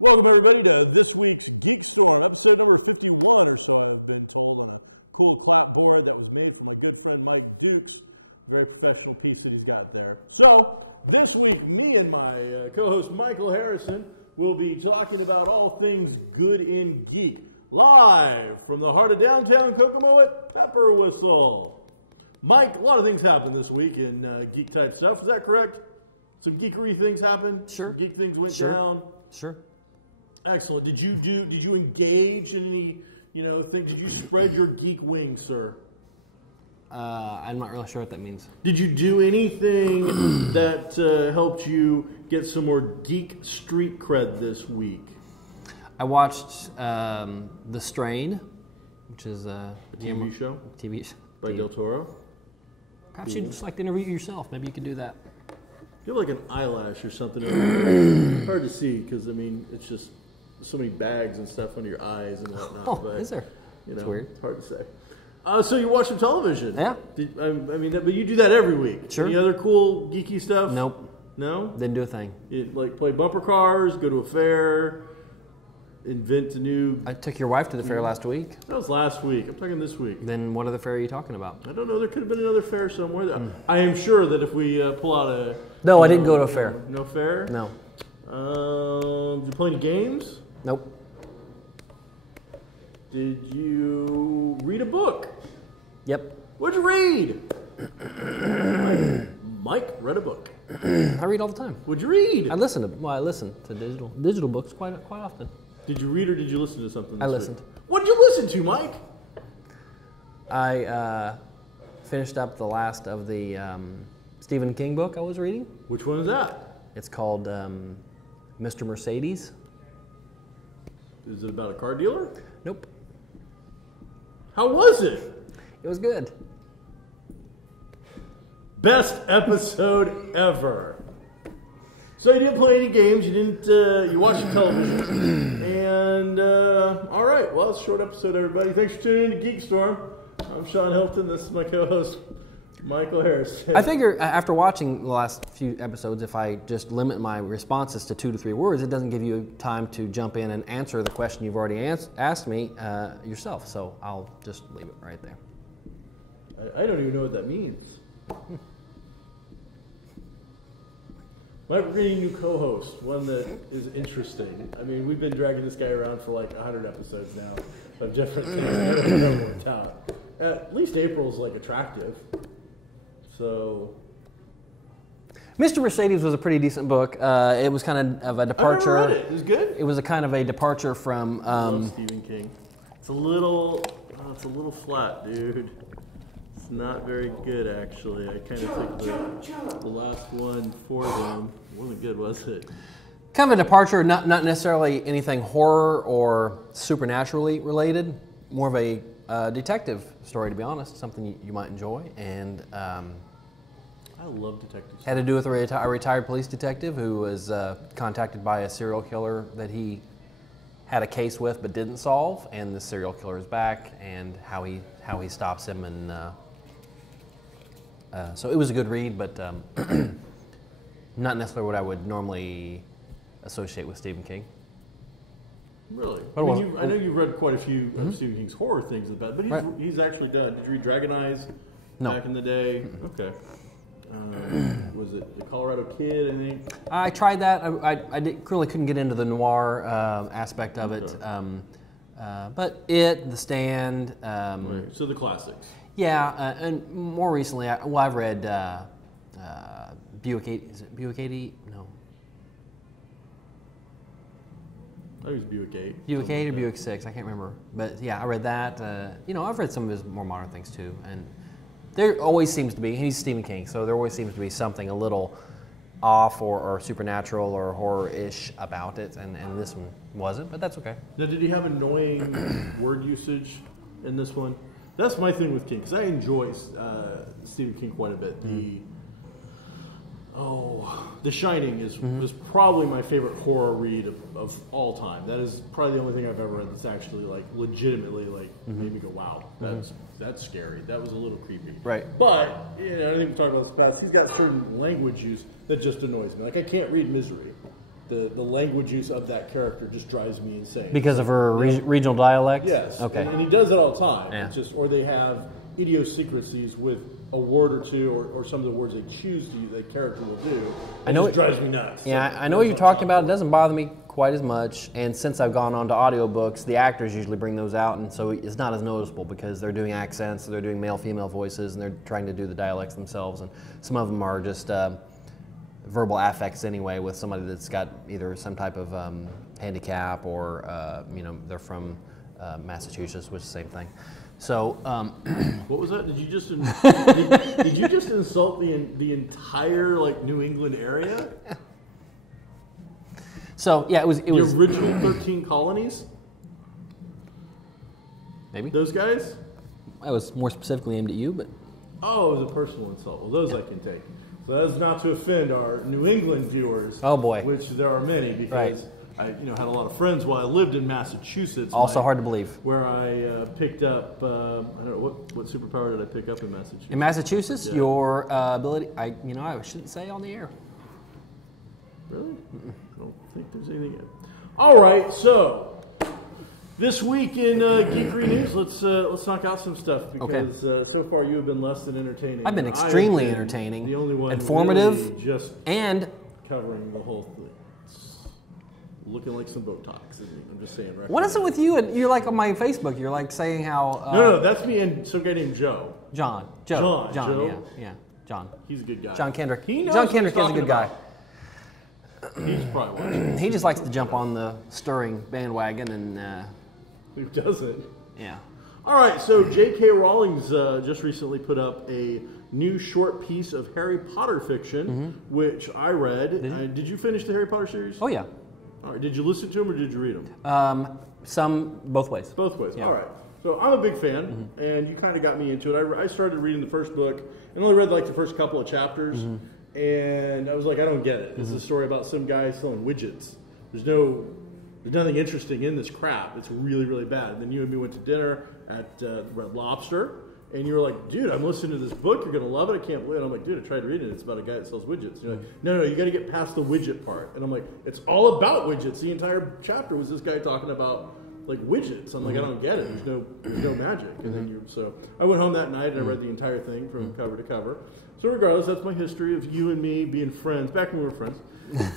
Welcome everybody to this week's GeekStorm, episode number 51 or so, I've been told, on a cool clapboard that was made for my good friend Mike Dukes. Very professional piece that he's got there. So, this week, me and my co-host Michael Harrison will be talking about all things good in geek, live from the heart of downtown Kokomo at Pepper Whistle. Mike, a lot of things happened this week in geek-type stuff, is that correct? Some geekery things happened? Sure. Some geek things went Sure. down? Sure. Excellent. Did you engage in any, things? Did you spread your geek wings, sir? I'm not really sure what that means. Did you do anything that helped you get some more geek street cred this week? I watched The Strain, which is a TV show? TV show. By Del Toro? Perhaps you'd just like to interview yourself. Maybe you could do that. You have like an eyelash or something over there. Hard to see because, it's just so many bags and stuff under your eyes and whatnot. Oh, but, is there? It's weird. It's hard to say. So you watch some television? Yeah. But you do that every week. Sure. Any other cool geeky stuff? Nope. No? Didn't do a thing. You, play bumper cars, go to a fair, invent a new... I took your wife to the fair last week. That was last week. I'm talking this week. Then what other fair are you talking about? I don't know. There could have been another fair somewhere. I am sure that if we pull out a... No, I didn't go to a fair. No fair? No. Did you play any games? Nope. Did you read a book? Yep. What'd you read? Mike read a book. I read all the time. What'd you read? I listen to digital books quite often. Did you read or did you listen to something this I listened. week? What'd you listen to, Mike? I finished up the last of the Stephen King book I was reading. Which one is that? It's called Mr. Mercedes. Is it about a car dealer? Nope. How was it? It was good. Best episode ever. So you didn't play any games, you didn't, you watched the television. And, all right, well, it's a short episode, everybody. Thanks for tuning in to GeekStorm. I'm Sean Hilton, this is my co-host, Michael Harrison. I figure after watching the last few episodes, if I just limit my responses to 2 to 3 words, it doesn't give you time to jump in and answer the question you've already asked me yourself. So I'll just leave it right there. I don't even know what that means. Might be a new co-host, one that is interesting. We've been dragging this guy around for like 100 episodes now of different things. I don't know what worked out. At least April's attractive. So, Mr. Mercedes was a pretty decent book. It was kind of a departure. I never read it. It was good. It was a kind of a departure from. I love Stephen King. It's a little flat, dude. It's not very good, actually. I kind of think the last one for them wasn't good, was it? Kind of a departure, not necessarily anything horror or supernaturally related. More of a detective story, to be honest. Something you might enjoy, and I love detectives. had to do with a retired police detective who was contacted by a serial killer that he had a case with but didn't solve, and the serial killer is back, and how he stops him, and so it was a good read, but not necessarily what I would normally associate with Stephen King. Really? I know you've read quite a few of Stephen King's horror things about, but he's actually done. Did you read Dragon Eyes back in the day? Okay. Was it The Colorado Kid, I think? I tried that. I really couldn't get into the noir aspect of it. But The Stand. Right. So the classics. Yeah, and more recently, I've read Buick 80. Is it Buick 80? No. I think it was Buick 8. Buick 8 or Buick 6, I can't remember. But yeah, I read that. I've read some of his more modern things too. And there always seems to be, he's Stephen King, so there always seems to be something a little off or supernatural or horror-ish about it, and this one wasn't, but that's okay. Now, did he have annoying word usage in this one? That's my thing with King, because I enjoy Stephen King quite a bit. The Shining was probably my favorite horror read of all time. That is probably the only thing I've ever read that's actually like legitimately like made me go, wow, that's scary. That was a little creepy. Right. But I think we talked about this past. He's got certain language use that just annoys me. Like I can't read Misery. The language use of that character just drives me insane. Because of her regional dialect? Yes. Okay. And he does it all the time. Yeah. It's just, or they have idiosyncrasies with a word or two, or some of the words they choose to use, that character will do. It just drives me nuts. Yeah, I know what you're talking about. It doesn't bother me quite as much. And since I've gone on to audiobooks, the actors usually bring those out, and so it's not as noticeable because they're doing accents, they're doing male-female voices, and they're trying to do the dialects themselves. And some of them are just verbal affects anyway, with somebody that's got either some type of handicap or they're from Massachusetts, which is the same thing. So, what was that? Did you just did you just insult the entire like New England area? So yeah, it was the original 13 colonies. Maybe those guys. I was more specifically aimed at you, but it was a personal insult. Well, those I can take. So that's not to offend our New England viewers. Oh boy, which there are many because. I had a lot of friends while I lived in Massachusetts. Also hard to believe. Where I picked up, I don't know, what superpower did I pick up in Massachusetts? In Massachusetts, your ability, I shouldn't say on the air. Really? I don't think there's anything yet. All right, so this week in Geekery News, let's knock out some stuff because so far you have been less than entertaining. I've been extremely entertaining. The only one informative, really just and covering the whole thing. Looking like some Botox. I'm just saying. Right. What is it with you? And you're like on my Facebook. You're like saying how. No, that's me and some guy named Joe. John. Joe. Yeah. John. He's a good guy. John Kendrick. John Kendrick is a good guy. He's probably watching. He just likes to jump on the stirring bandwagon and. Who doesn't? Yeah. All right. So J.K. Rowling's just recently put up a new short piece of Harry Potter fiction, which I read. Did you finish the Harry Potter series? Oh yeah. All right. Did you listen to them or did you read them? Both ways. Both ways. Yeah. All right. So I'm a big fan, and you kind of got me into it. I started reading the first book and only read like the first couple of chapters, and I was like, I don't get it. It's a story about some guy selling widgets. There's nothing interesting in this crap. It's really, really bad. And then you and me went to dinner at Red Lobster, and you were like, dude, I'm listening to this book. You're going to love it. I can't believe it. I'm like, dude, I tried reading it. It's about a guy that sells widgets. And you're like, no, you got to get past the widget part. And I'm like, it's all about widgets. The entire chapter was this guy talking about like widgets. I'm like, I don't get it. There's no magic. And then so I went home that night and I read the entire thing from cover to cover. So regardless, that's my history of you and me being friends. Back when we were friends.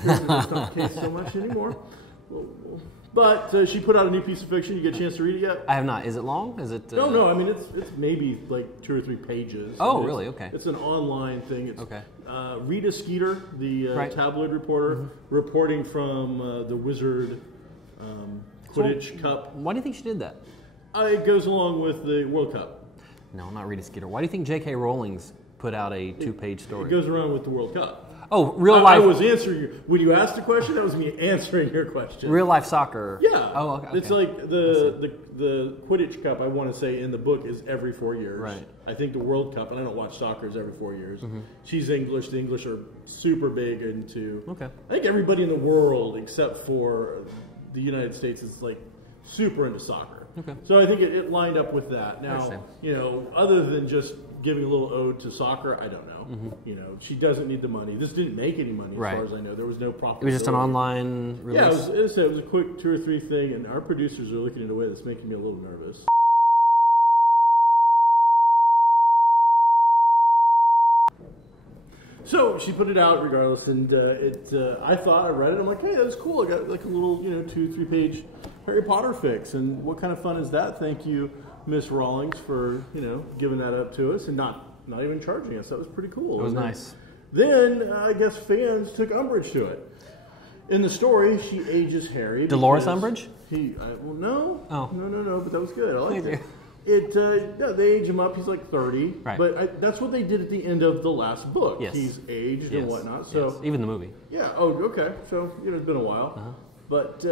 That's not the case so much anymore. But she put out a new piece of fiction. You get a chance to read it yet? I have not. Is it long? Is it? No. I mean, it's maybe like 2 or 3 pages. Oh, really? Okay. It's an online thing. It's okay. Rita Skeeter, the tabloid reporter, reporting from the Wizard Quidditch Cup. Why do you think she did that? It goes along with the World Cup. No, not Rita Skeeter. Why do you think J.K. Rowling's put out a 2-page story? It goes around with the World Cup. Oh, real life. I was answering you. When you asked the question, that was me answering your question. Real life soccer. Yeah. Oh, okay. It's like the Quidditch Cup, I want to say, in the book is every 4 years. Right. I think the World Cup, and I don't watch soccer, is every 4 years. She's English. The English are super big into... Okay. I think everybody in the world, except for the United States, is like super into soccer. Okay. So I think it lined up with that. Now, other than just giving a little ode to soccer, I don't know. She doesn't need the money. This didn't make any money, as far as I know. There was no profit. It was just an online release? Yeah, it was a quick 2 or 3 thing, and our producers are looking in a way that's making me a little nervous. So she put it out regardless, and I thought, I read it, I'm like, hey, that's cool. I got like a little, 2-3 page Harry Potter fix, and what kind of fun is that? Thank you, Miss Rawlings, for, giving that up to us and not even charging us. That was pretty cool. It was nice. Then, I guess fans took umbrage to it. In the story, she ages Harry. Dolores Umbridge? No. Oh. No, but that was good. I liked it. Yeah, they age him up. He's like 30. Right. But that's what they did at the end of the last book. Yes. He's aged and whatnot. So yes. Even the movie. Yeah. Oh, okay. So it's been a while. But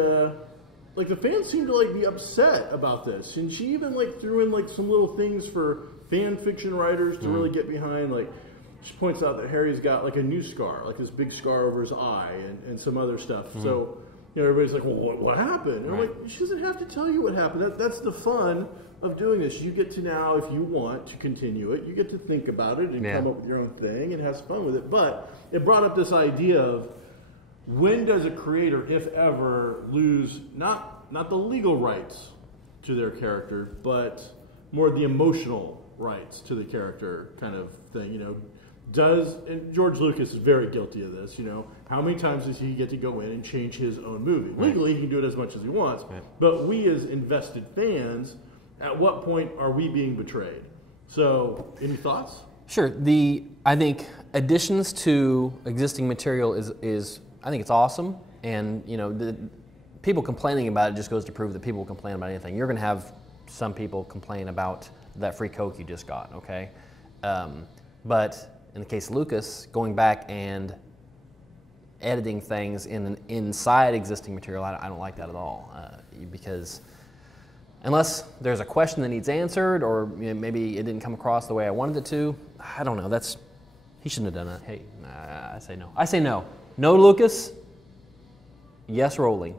like the fans seem to like be upset about this, and she even like threw in like some little things for fan fiction writers to really get behind. Like she points out that Harry's got like a new scar, like this big scar over his eye, and some other stuff. So everybody's like, well, what happened? And I'm like, she doesn't have to tell you what happened. That's the fun of doing this. You get to now, if you want to continue it, you get to think about it and come up with your own thing and have fun with it. But it brought up this idea of when does a creator, if ever, lose not the legal rights to their character, but more the emotional rights to the character kind of thing, and George Lucas is very guilty of this, how many times does he get to go in and change his own movie? Legally, he can do it as much as he wants, but we as invested fans, at what point are we being betrayed? So, any thoughts? Sure. I think additions to existing material is I think it's awesome, and the people complaining about it just goes to prove that people complain about anything. You're going to have some people complain about that free Coke you just got, okay? But in the case of Lucas, going back and editing things inside existing material, I don't like that at all, because unless there's a question that needs answered, or maybe it didn't come across the way I wanted it to, I don't know. He shouldn't have done that. Hey, I say no. I say no. No, Lucas. Yes, Rowling.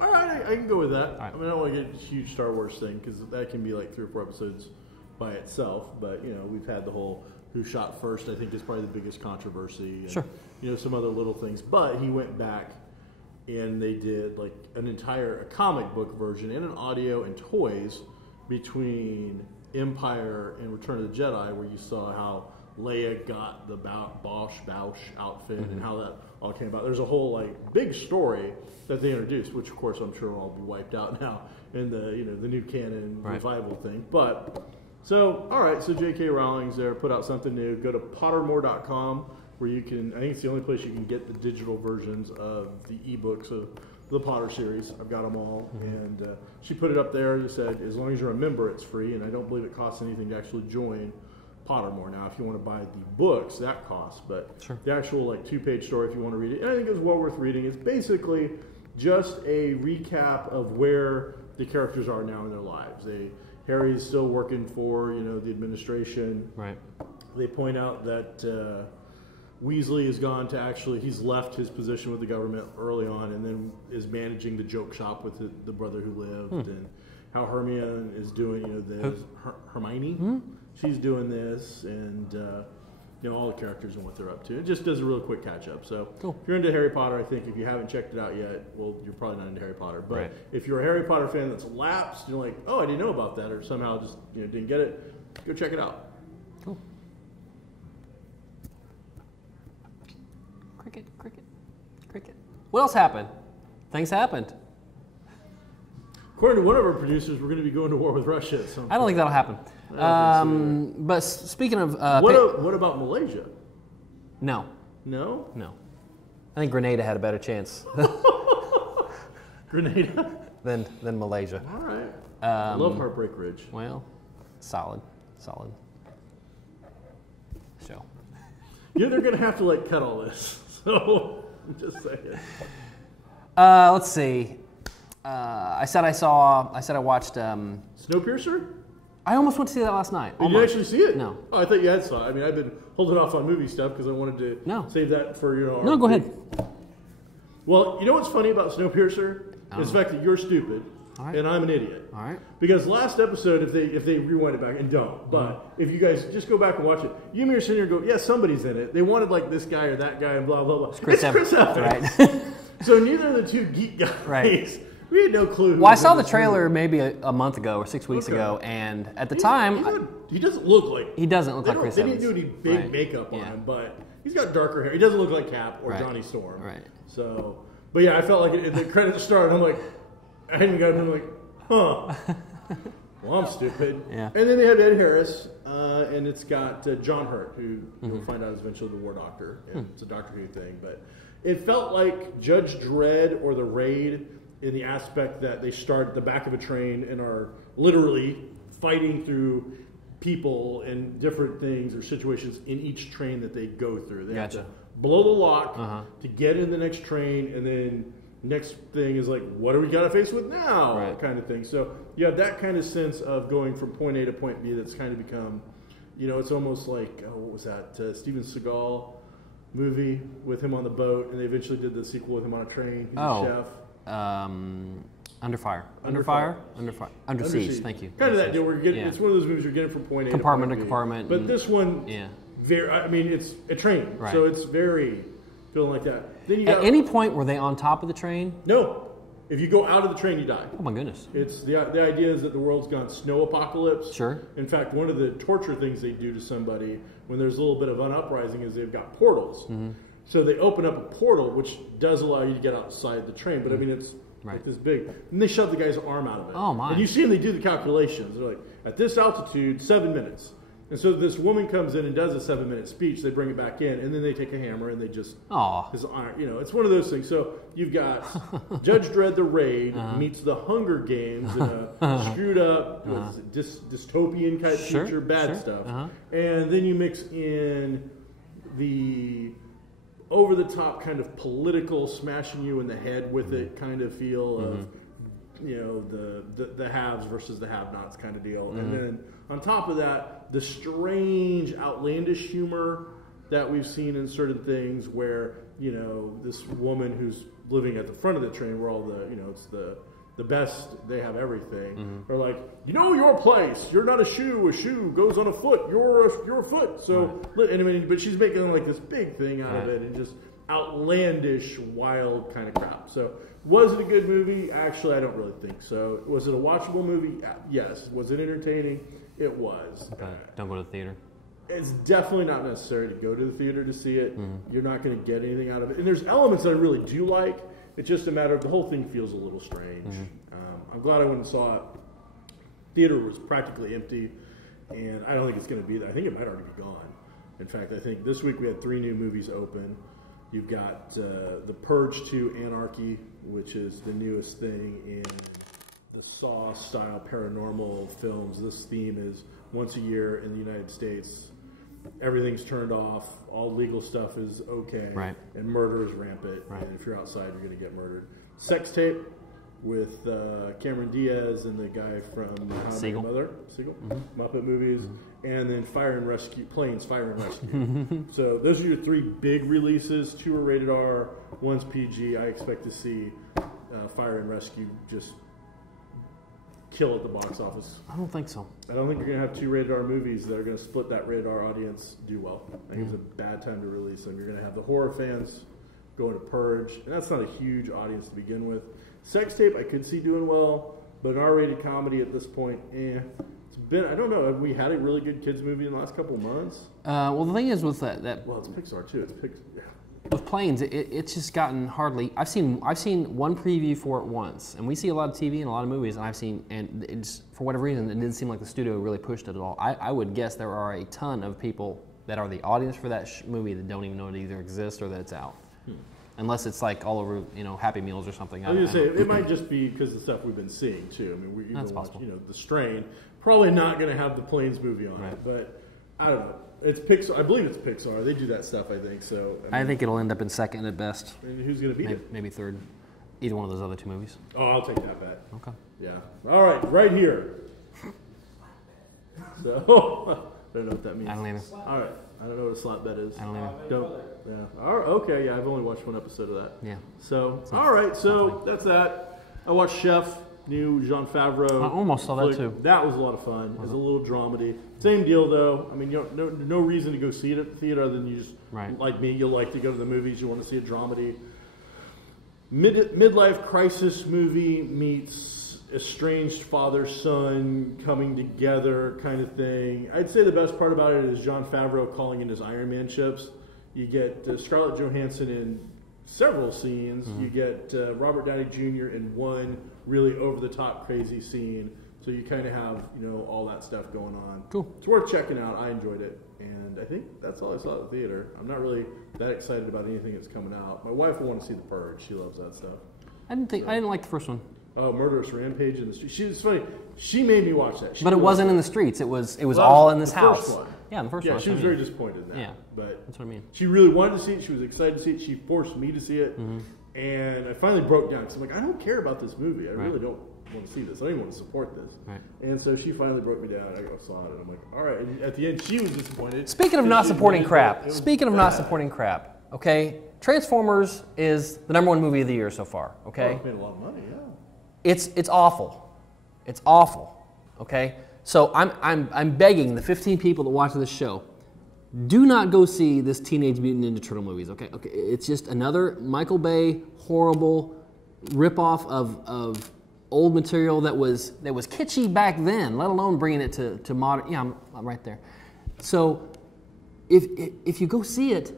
All right, I can go with that. Right. I mean, I don't want to get a huge Star Wars thing because that can be like 3 or 4 episodes by itself. But we've had the whole who shot first. I think is probably the biggest controversy. And, sure. Some other little things. But he went back and they did like an entire comic book version and an audio and toys between Empire and Return of the Jedi, where you saw how Leia got the Bausch outfit and how that all came about. There's a whole like big story that they introduced, which of course I'm sure will all be wiped out now in the the new canon revival thing. But so J.K. Rowling's there, put out something new. Go to Pottermore.com where you can. I think it's the only place you can get the digital versions of the ebooks of the Potter series. I've got them all, and she put it up there and said as long as you're a member, it's free, and I don't believe it costs anything to actually join Pottermore. Now, if you want to buy the books, that costs, but the actual like 2-page story, if you want to read it, and I think it's well worth reading. It's basically just a recap of where the characters are now in their lives. Harry's still working for the administration. Right. They point out that Weasley has gone to he's left his position with the government early on, and then is managing the joke shop with the brother who lived, and how Hermione is doing this. Hermione. She's doing this, and all the characters and what they're up to. It just does a real quick catch up. So if you're into Harry Potter, I think if you haven't checked it out yet, well, you're probably not into Harry Potter. But if you're a Harry Potter fan that's lapsed, you're like, oh, I didn't know about that, or somehow just didn't get it, go check it out. Cool. Cricket. What else happened? Things happened. According to one of our producers, we're going to be going to war with Russia at some point. I don't think that'll happen. But speaking of... what about Malaysia? No. No? No. I think Grenada had a better chance. Grenada? than Malaysia. All right. I love Heartbreak Ridge. Well, solid show. Yeah, they're going to have to cut all this. So, I'm just saying. Let's see. I said I watched... Snowpiercer? I almost went to see that last night. Did you actually see it? No. Oh, I thought you had saw it. I mean, I've been holding off on movie stuff because I wanted to save that for No, go ahead. Well, you know what's funny about Snowpiercer? Is the fact that you're stupid and I'm an idiot. All right. Because last episode, if they rewind it back, and don't, but if you guys just go back and watch it, you and me are sitting here and go, yeah, somebody's in it. They wanted this guy or that guy and blah, blah, blah. It's Chris Evans. Right. So neither of the two geek guys... Right. We had no clue. Well, I saw the trailer maybe a month ago or 6 weeks ago, and at the time... He doesn't look like... He doesn't look like Chris Evans. They didn't do any big makeup on him, but he's got darker hair. He doesn't look like Cap or Johnny Storm. Right. So, but yeah, I felt like the credits started, I'm like, I hadn't gotten him, huh. Well, I'm stupid. Yeah. And then they have Ed Harris, and it's got John Hurt, who we'll find out is eventually the War Doctor. And it's a Doctor Who thing, but it felt like Judge Dredd or The Raid in the aspect that they start at the back of a train and are literally fighting through people and different things or situations in each train that they go through. They have to blow the lock to get in the next train, and then next thing is like, what do we got to face with now? Kind of thing. So you have that kind of sense of going from point A to point B that's kind of become, it's almost like, what was that, Steven Seagal movie with him on the boat, and they eventually did the sequel with him on a train. He's a chef. Under Fire. Under Siege. Thank you. Kind of that deal. We're getting. It's one of those movies you're getting from point A compartment to point B. compartment. But this one, it's a train, so it's very feeling like that. Then at any point were they on top of the train? No. If you go out of the train, you die. Oh my goodness! It's the idea is that the world's gone snow apocalypse. Sure. In fact, one of the torture things they do to somebody when there's a little bit of an uprising is they've got portals. So they open up a portal, which does allow you to get outside the train. But I mean, it's like this big. And they shove the guy's arm out of it. Oh my! And you see them, they do the calculations. They're like, at this altitude, 7 minutes. And so this woman comes in and does a 7-minute speech. They bring it back in, and then they take a hammer and they just his arm. It's one of those things. So you've got Judge Dredd: The Raid meets The Hunger Games in a screwed up dystopian type future, bad stuff, and then you mix in the over the top kind of political, smashing you in the head with it kind of feel of the haves versus the have-nots kind of deal, and then on top of that, the strange, outlandish humor that we've seen in certain things where, this woman who's living at the front of the train where all the, it's the best, they have everything, are like, your place, you're not a shoe goes on a foot, you're a foot. So, but she's making like this big thing out of it and just outlandish, wild kind of crap. So, was it a good movie? Actually, I don't really think so. Was it a watchable movie? Yes. Was it entertaining? It was. But don't go to the theater. It's definitely not necessary to go to the theater to see it. You're not going to get anything out of it. And there's elements that I really do like. It's just a matter of the whole thing feels a little strange. I'm glad I went and saw it. Theater was practically empty, and I don't think it's going to be there. I think it might already be gone. In fact, I think this week we had 3 new movies open. You've got The Purge 2 Anarchy, which is the newest thing in the Saw-style paranormal films. This theme is once a year in the United States, everything's turned off, all legal stuff is okay, and murder is rampant, and if you're outside, you're going to get murdered. Sex Tape with Cameron Diaz and the guy from How I Met Your Mother, Muppet movies, and then Planes, Fire and Rescue. So those are your 3 big releases. 2 are rated R, 1's PG. I expect to see Fire and Rescue just kill at the box office. I don't think so. I don't think you're going to have 2 rated R movies that are going to split that rated R audience do well. I think it's a bad time to release them. You're going to have the horror fans going to Purge, and that's not a huge audience to begin with. Sex Tape I could see doing well, but an R-rated comedy at this point, it's been, I don't know, have we had a really good kids movie in the last couple of months? Well, the thing is with that well, it's Pixar too. It's Pixar. With Planes, it's just gotten hardly. I've seen one preview for it once, and we see a lot of TV and a lot of movies, and it's for whatever reason it didn't seem like the studio really pushed it at all. I would guess there are a ton of people that are the audience for that movie that don't even know it either exists or that it's out. Unless it's like all over, Happy Meals or something. I was going to say, it might just be because of the stuff we've been seeing, too. I mean, That's possible. The Strain. Probably not going to have the Planes movie on it, but I don't know. It's Pixar. I believe it's Pixar. They do that stuff, I think. So I think it'll end up in second at best. And who's going to beat it? Maybe third. Either one of those other 2 movies. Oh, I'll take that bet. Okay. Yeah. All right, here. So, I don't know what that means. I don't either. All right. I don't know what a slot bet is. I don't either. Yeah. All right. Okay. Yeah. I've only watched 1 episode of that. Yeah. So, all right. So that's that. I watched Chef, new Jon Favreau. I almost saw that too. That was a lot of fun. It was a little dramedy. Same deal though. I mean, no reason to go see it at the theater other than you just like me. You like to go to the movies. You want to see a dramedy. Midlife crisis movie meets estranged father-son coming together kind of thing. I'd say the best part about it is Jon Favreau calling in his Iron Man ships. You get Scarlett Johansson in several scenes. You get Robert Downey Jr. in one really over-the-top crazy scene. So you kind of have, all that stuff going on. Cool. It's worth checking out. I enjoyed it. And I think that's all I saw at the theater. I'm not really that excited about anything that's coming out. My wife will want to see The Purge. She loves that stuff. I didn't like the first one. Oh, Murderous Rampage in the street. She was funny. She made me watch that. But it wasn't in the streets. It was all in this house. First one. Yeah, the first one. one. Yeah, she was very disappointed in that. Yeah, but that's what I mean. She really wanted to see it. She was excited to see it. She forced me to see it. And I finally broke down because I'm like, I don't care about this movie. I really don't want to see this. I don't even want to support this. Right. And so she finally broke me down. I saw it, and I'm like, all right. And at the end, she was disappointed. Speaking of not supporting crap, okay, Transformers is the #1 movie of the year so far. Okay, it's made a lot of money. Yeah. It's awful. It's awful. Okay, so I'm begging the 15 people that watch this show, do not go see this Teenage Mutant Ninja Turtle movies. Okay, it's just another Michael Bay horrible ripoff of old material that was kitschy back then, let alone bringing it to modern. Yeah, I'm right there. So if you go see it,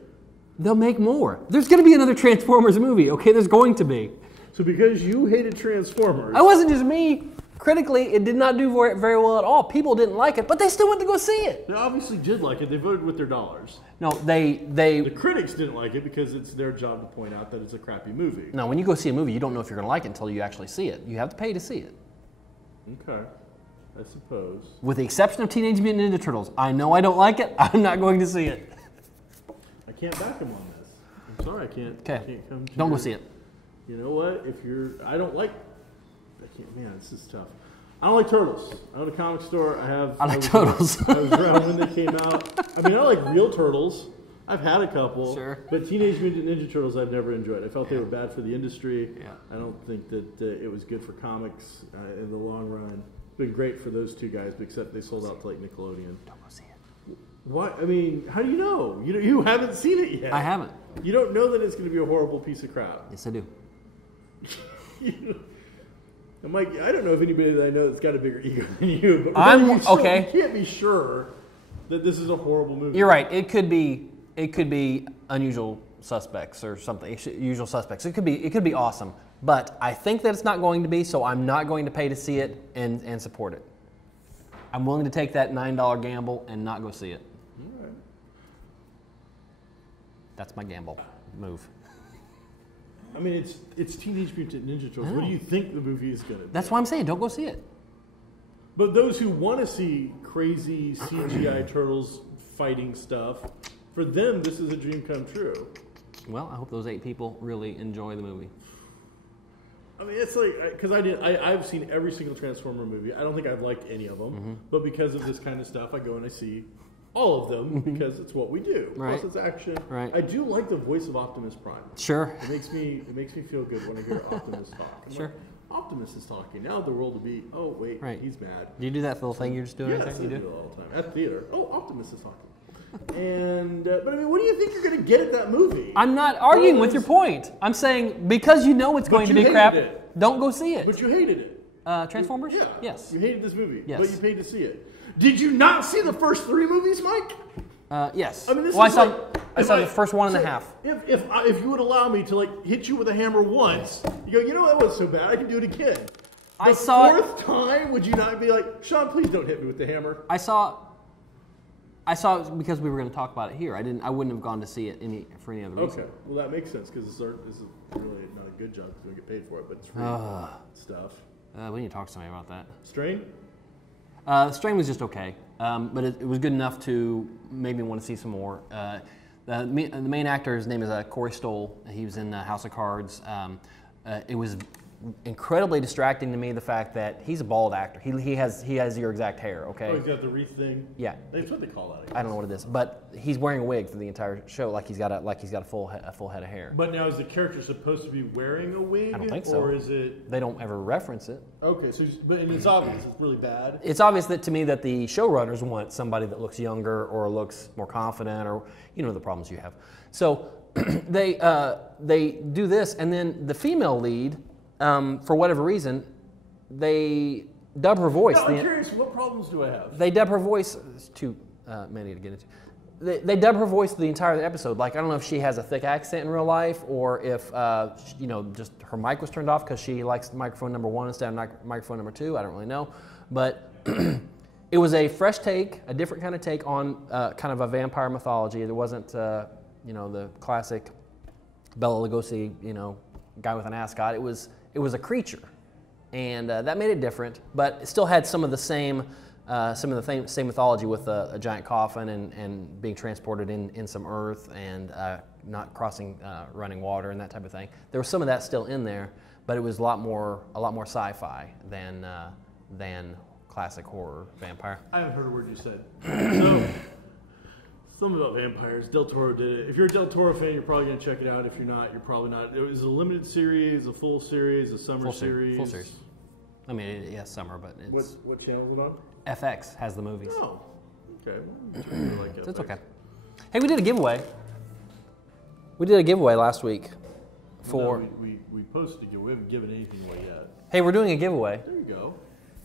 they'll make more. There's going to be another Transformers movie. Okay, there's going to be. So because you hated Transformers, it wasn't just me. Critically, it did not do very well at all. People didn't like it, but they still went to go see it. They obviously did like it. They voted with their dollars. No, the critics didn't like it because it's their job to point out that it's a crappy movie. No, when you go see a movie, you don't know if you're going to like it until you actually see it. You have to pay to see it. Okay, I suppose. With the exception of Teenage Mutant Ninja Turtles, I know I don't like it. I'm not going to see it. I can't back him on this. I'm sorry, I can't. Okay, I can't come to don't go see it. You know what? I can't. Man, this is tough. I don't like Turtles. I own a comic store. I like Turtles. I was around when they came out. I mean, I like real Turtles. I've had a couple. Sure. But Teenage Mutant Ninja Turtles I've never enjoyed. I felt they were bad for the industry. Yeah. I don't think that it was good for comics in the long run. It's been great for those two guys, except they sold out to like Nickelodeon. Don't go see it. What? I mean, how do you know? You haven't seen it yet. I haven't. You don't know that it's going to be a horrible piece of crap. Yes, I do. And Mike, I don't know if anybody that I know that's got a bigger ego than you, but okay. You can't be sure that this is a horrible movie. You're right. It could be Unusual Suspects or something. Usual Suspects. It could be awesome. But I think that it's not going to be, so I'm not going to pay to see it and support it. I'm willing to take that $9 gamble and not go see it. All right. That's my gamble move. I mean, it's Teenage Mutant Ninja Turtles. What do you think the movie is going to be? That's why I'm saying don't go see it. But those who want to see crazy CGI turtles fighting stuff, for them, this is a dream come true. Well, I hope those 8 people really enjoy the movie. I mean, it's like, because I've seen every single Transformer movie. I don't think I've liked any of them. But because of this kind of stuff, I go and I see all of them because it's what we do. Right. Plus, it's action. Right. I do like the voice of Optimus Prime. Sure. It makes me feel good when I hear Optimus talk. I'm like, Optimus is talking. Now the world will be, oh, wait, he's mad. Do you do that little thing you're just doing? Yes, I do it all the time. At the theater. Oh, Optimus is talking. And, but I mean, what do you think you're going to get at that movie? I'm not arguing with your point. I'm saying because you know it's going to be crap, don't go see it. But you hated it. Transformers? Yeah. Yes. You hated this movie. Yes. But you paid to see it. Did you not see the first 3 movies, Mike? Yes. I mean, this I is saw the first 1.5. If you would allow me to like hit you with a hammer once, you go, you know, that wasn't so bad. I can do it again. The fourth time, would you not be like, Shawn, please don't hit me with the hammer? I saw it because we were going to talk about it here. I wouldn't have gone to see it for any other reason. Okay, well that makes sense because this is really not a good job because we don't get paid for it, but it's free stuff. We need to talk to somebody about that. Strain? Strain was just okay, but it was good enough to make me want to see some more. The main actor, his name is Corey Stoll. He was in House of Cards. It was incredibly distracting to me the fact that he's a bald actor. He has your exact hair. Okay. Oh, he's got the wreath thing. Yeah. That's what they call that. I don't know what it is, but he's wearing a wig for the entire show, like he's got a full head of hair. But now, is the character supposed to be wearing a wig? I don't think so. Or is it? They don't ever reference it. Okay, so and it's obvious. It's really bad. It's obvious to me that the showrunners want somebody that looks younger or looks more confident, or the problems you have. So they do this, and then the female lead. For whatever reason, they dub her voice. No, I'm curious, what problems do I have? They dub her voice. It's too many to get into. They dub her voice the entire episode. Like, I don't know if she has a thick accent in real life, or if just her mic was turned off because she likes microphone number 1 instead of microphone number 2. I don't really know, but it was a fresh take, a different kind of take on kind of a vampire mythology. There wasn't the classic Bela Lugosi guy with an ascot. It it was a creature, and that made it different. But it still had some of the same same mythology with a giant coffin and being transported in some earth and not crossing running water and that type of thing. There was some of that still in there, but it was a lot more sci-fi than classic horror vampire. I haven't heard a word you said. So, something about vampires. Del Toro did it. If you're a Del Toro fan, you're probably going to check it out. If you're not, you're probably not. It was a limited series, a full series, a summer series. Full series. I mean, yes, summer, but it's... What channel is it on? FX has the movies. Oh, okay. Well, like That's okay. Hey, we did a giveaway. We did a giveaway last week for... No, we posted a giveaway. We haven't given anything away yet. Hey, we're doing a giveaway. There you go.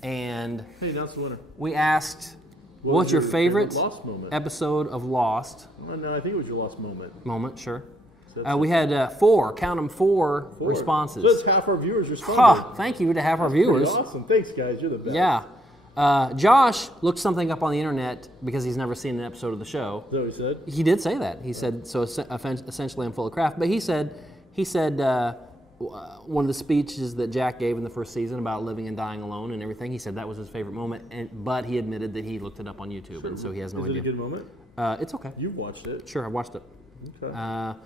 And... Hey, announce the winner. We asked, what's your favorite Lost moment? episode of Lost? No, I think it was your Lost moment. Moment, sure. We had 4, count them, 4 responses. So that's half our viewers responded. Ha! Thank you to half our viewers. Awesome. Thanks, guys. You're the best. Yeah. Josh looked something up on the internet because he's never seen an episode of the show. Is that what he said? He did say that. He said, so essentially I'm full of crap. But he said one of the speeches that Jack gave in the first season about living and dying alone and everything, he said that was his favorite moment, but he admitted that he looked it up on YouTube, and so he has no idea. Is it a good moment? It's okay. You've watched it. Sure, I watched it. Okay.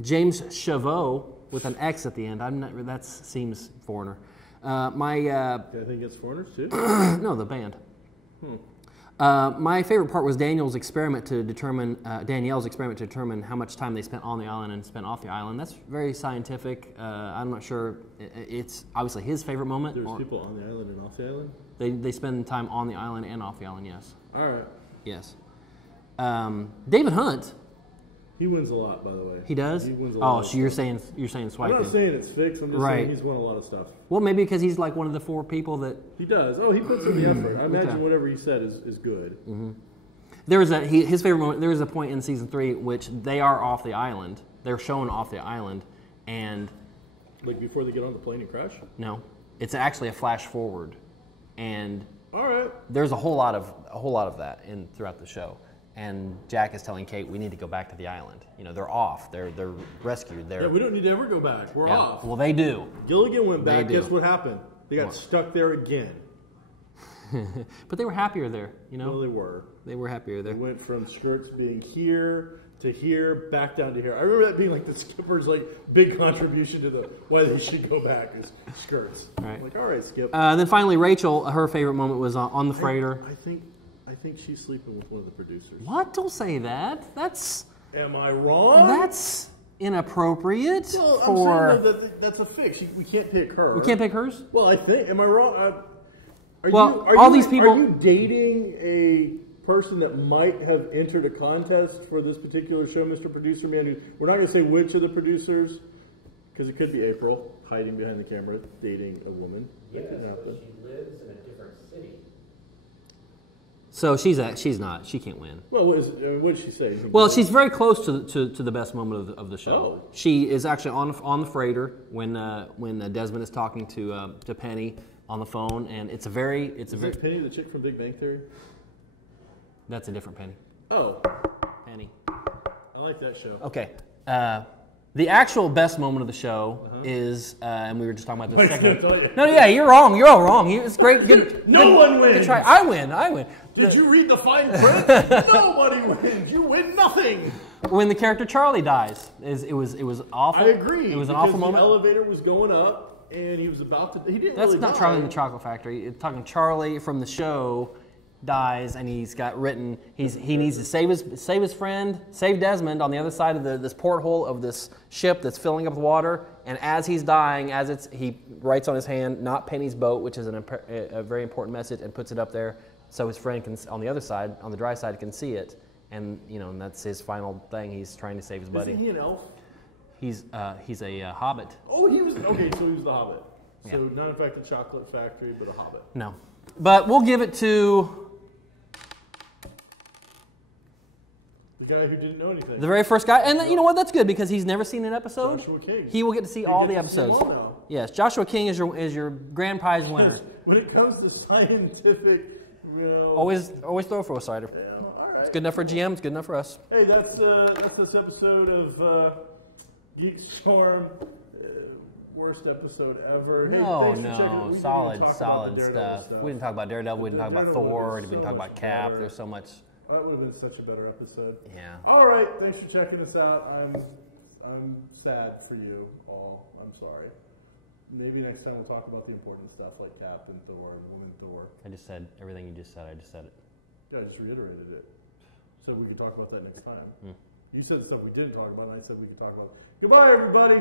James Chavot with an X at the end. That seems foreigner. I think it's foreigners too. No, the band. My favorite part was Danielle's experiment to determine how much time they spent on the island and spent off the island. That's very scientific. I'm not sure. It's obviously his favorite moment. There's people on the island and off the island? They spend time on the island and off the island, yes. All right. Yes. David Hunt. He wins a lot, by the way. He does? He wins a lot. Oh, so you're saying swiping. I'm not saying it's fixed. I'm just saying he's won a lot of stuff. Well, maybe because he's like one of the 4 people that... He does. Oh, he puts in the effort. I imagine whatever he said is good. Mm-hmm. There was his favorite moment. There was a point in season 3 which they are off the island. They're shown off the island, and... Like before they get on the plane and crash? No. It's actually a flash forward. And... All right. There's a whole lot of that throughout the show. And Jack is telling Kate, we need to go back to the island. You know, they're off. They're rescued. Yeah, we don't need to ever go back. We're off. Well, they do. Gilligan went back. Guess what happened? They got stuck there again. But they were happier there, you know? Well, they were. They were happier there. They went from skirts being here to here, back down to here. I remember that being like the skipper's like big contribution to the why they should go back is skirts. All right. I'm like, all right, Skip. Then finally, Rachel, her favorite moment was on the freighter. I think she's sleeping with one of the producers. What? Don't say that. That's... Am I wrong? That's inappropriate. Well, for... I'm saying that's a fix. We can't pick her. We can't pick hers? Well, I think. Am I wrong? These people... Are you dating a person that might have entered a contest for this particular show, Mr. Producer Man? We're not going to say which of the producers, because it could be April, hiding behind the camera, dating a woman. Yes, but she lives in a different city. So she's not. She can't win. Well, what did she say? Well, she's very close to the best moment of the show. Oh. She is actually on the freighter when Desmond is talking to Penny on the phone, and it's a very Penny the chick from Big Bang Theory? That's a different Penny. Oh, Penny. I like that show. Okay. The actual best moment of the show is, and we were just talking about this a second ago. No, yeah, you're wrong. You're all wrong. It's great. Good. No one wins. Good try. I win. Did you read the fine print? Nobody wins. You win nothing. When the character Charlie dies, it was awful. I agree. It was an awful moment. The elevator was going up, and he was about to. He didn't. That's really not die. Charlie in the Chocolate Factory. It's talking Charlie from the show dies, and he's got written he needs to save his friend, save Desmond on the other side of this porthole of this ship that's filling up with water. And as he's dying, he writes on his hand, "Not Penny's boat," which is a very important message, and puts it up there so his friend can on the other side, on the dry side, can see it. And and that's his final thing. He's trying to save his buddy. Isn't he an elf? He's a hobbit. Oh, he was okay. So he was the hobbit. So Yeah. not in fact a chocolate factory, but a hobbit. No, but we'll give it to the guy who didn't know anything. the very first guy. And you know what? That's good because he's never seen an episode. Joshua King. He will get to see all the gets to see them episodes. all now. Yes, Joshua King is your grand prize winner. When it comes to scientific, Always throw for a cider. Yeah, all right. It's good enough for GM. It's good enough for us. Hey, that's this episode of GeekStorm. worst episode ever. No, thanks for checking it. We solid, didn't even talk solid about the Daredevil stuff. We didn't talk about Daredevil. We didn't talk about Daredevil Thor. would've We been didn't so talk about much Cap. better. There's so much. That would have been such a better episode. Yeah. All right, thanks for checking us out. I'm sad for you all. I'm sorry. Maybe next time we'll talk about the important stuff like Cap and Thor and Woman Thor. I just said everything you just said. I just said it. Yeah, I just reiterated it. Said we could talk about that next time. You said stuff we didn't talk about, and I said we could talk about it. Goodbye, everybody.